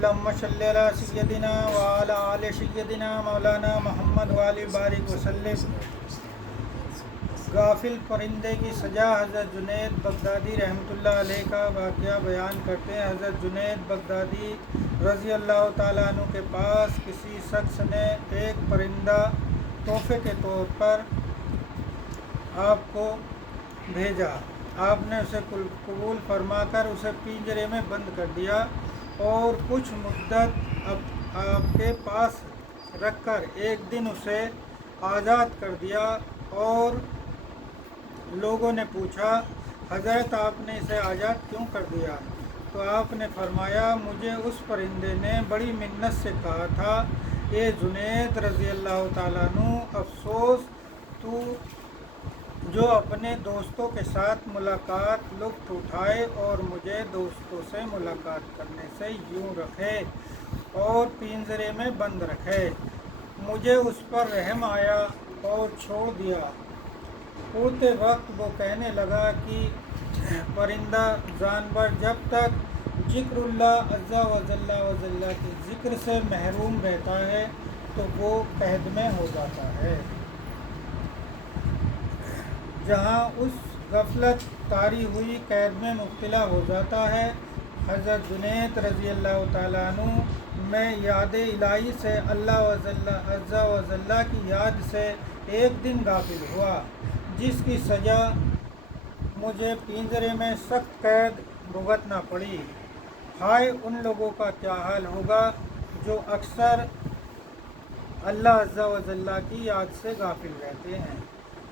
اللهم صل علی سیدنا وعلی آل سیدنا مولانا محمد والی بارک وسلم۔ غافل پرندے کی سزا۔ حضرت جنید بغدادی رحمۃ اللہ علیہ کا واقعہ بیان کرتے ہیں۔ حضرت جنید بغدادی رضی اللہ تعالیٰ عنہ کے پاس کسی شخص نے ایک پرندہ تحفے کے طور پر آپ کو بھیجا۔ آپ نے اسے قبول فرما کر اسے پنجرے میں بند کر دیا اور کچھ مدت آپ کے پاس رکھ کر ایک دن اسے آزاد کر دیا، اور لوگوں نے پوچھا حضرت آپ نے اسے آزاد کیوں کر دیا؟ تو آپ نے فرمایا مجھے اس پرندے نے بڑی منت سے کہا تھا اے جنید رضی اللہ تعالیٰ عنہ، افسوس تو جو اپنے دوستوں کے ساتھ ملاقات لطف اٹھائے اور مجھے دوستوں سے ملاقات کرنے سے یوں رکھے اور پنجرے میں بند رکھے۔ مجھے اس پر رحم آیا اور چھوڑ دیا۔ اڑتے وقت وہ کہنے لگا کہ پرندہ جانور جب تک ذکر اللہ عز و جل کے ذکر سے محروم رہتا ہے تو وہ قید میں ہو جاتا ہے۔ جہاں اس غفلت طاری ہوئی قید میں مبتلا ہو جاتا ہے۔ حضرت جنید رضی اللہ تعالیٰ عنہ میں یاد الہی سے اللہ عز و جل کی یاد سے ایک دن غافل ہوا، جس کی سزا مجھے پنجرے میں سخت قید بھگتنا پڑی۔ ہائے ان لوگوں کا کیا حال ہوگا جو اکثر اللہ عز و جل کی یاد سے غافل رہتے ہیں۔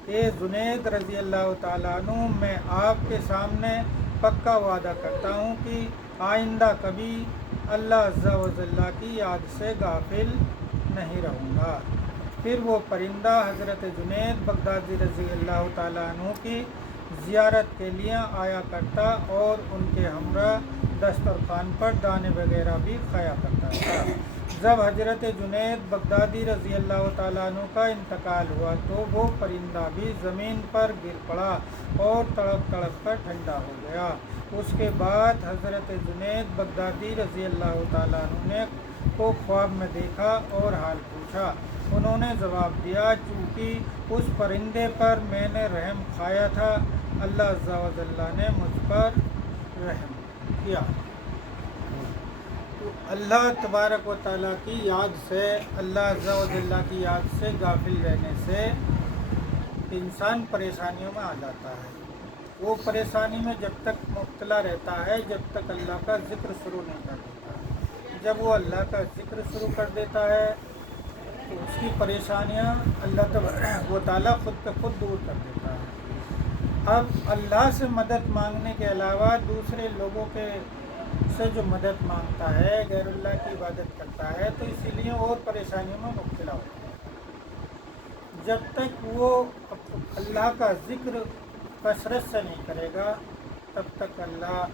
اے جنید رضی اللہ تعالیٰ عنہ، میں آپ کے سامنے پکا وعدہ کرتا ہوں کہ آئندہ کبھی اللہ عز و جل کی یاد سے غافل نہیں رہوں گا۔ پھر وہ پرندہ حضرت جنید بغدادی رضی اللہ تعالیٰ عنہ کی زیارت کے لیے آیا کرتا اور ان کے ہمراہ دسترخوان پر دانے وغیرہ بھی کھایا کرتا تھا۔ جب حضرت جنید بغدادی رضی اللہ تعالیٰ عنہ کا انتقال ہوا تو وہ پرندہ بھی زمین پر گر پڑا اور تڑپ تڑپ کر ٹھنڈا ہو گیا۔ اس کے بعد حضرت جنید بغدادی رضی اللہ تعالیٰ عنہ نے کو خواب میں دیکھا اور حال پوچھا۔ انہوں نے جواب دیا چونکہ اس پرندے پر میں نے رحم کھایا تھا، اللہ عز و جل نے مجھ پر رحم کیا۔ تو اللہ تبارک و تعالیٰ کی یاد سے، اللہ عز و جل کی یاد سے غافل رہنے سے انسان پریشانیوں میں آ جاتا ہے۔ وہ پریشانی میں جب تک مبتلا رہتا ہے جب تک اللہ کا ذکر شروع نہیں کر دیتا۔ جب وہ اللہ کا ذکر شروع کر دیتا ہے تو اس کی پریشانیاں اللہ تبارک و تعالیٰ خود پہ خود دور کر دیتا ہے۔ اب اللہ سے مدد مانگنے کے علاوہ دوسرے لوگوں کے سے جو مدد مانگتا ہے، غیر اللہ کی عبادت کرتا ہے، تو اسی لیے اور پریشانیوں میں مبتلا ہوتا ہے۔ جب تک وہ اللہ کا ذکر کثرت سے نہیں کرے گا تب تک اللہ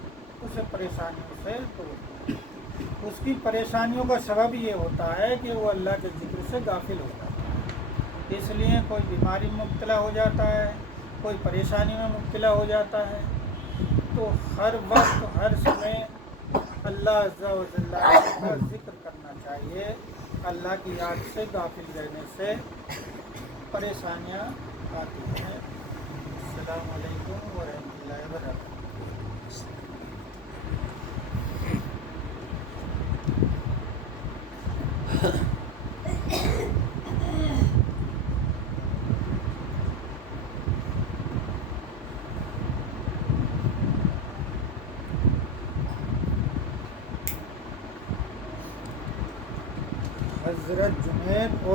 اسے پریشانیوں سے دور۔ اس کی پریشانیوں کا سبب یہ ہوتا ہے کہ وہ اللہ کے ذکر سے غافل ہوتا ہے۔ اس لیے کوئی بیماری میں مبتلا ہو جاتا ہے، کوئی پریشانی میں مبتلا ہو جاتا ہے، تو ہر وقت ہر سمے اللہ عز و جل کا ذکر کرنا چاہیے۔ اللہ کی یاد سے غافل رہنے سے پریشانیاں آتی ہیں۔ السلام علیکم ورحمۃ اللہ وبرکاتہ۔ حضرت جنید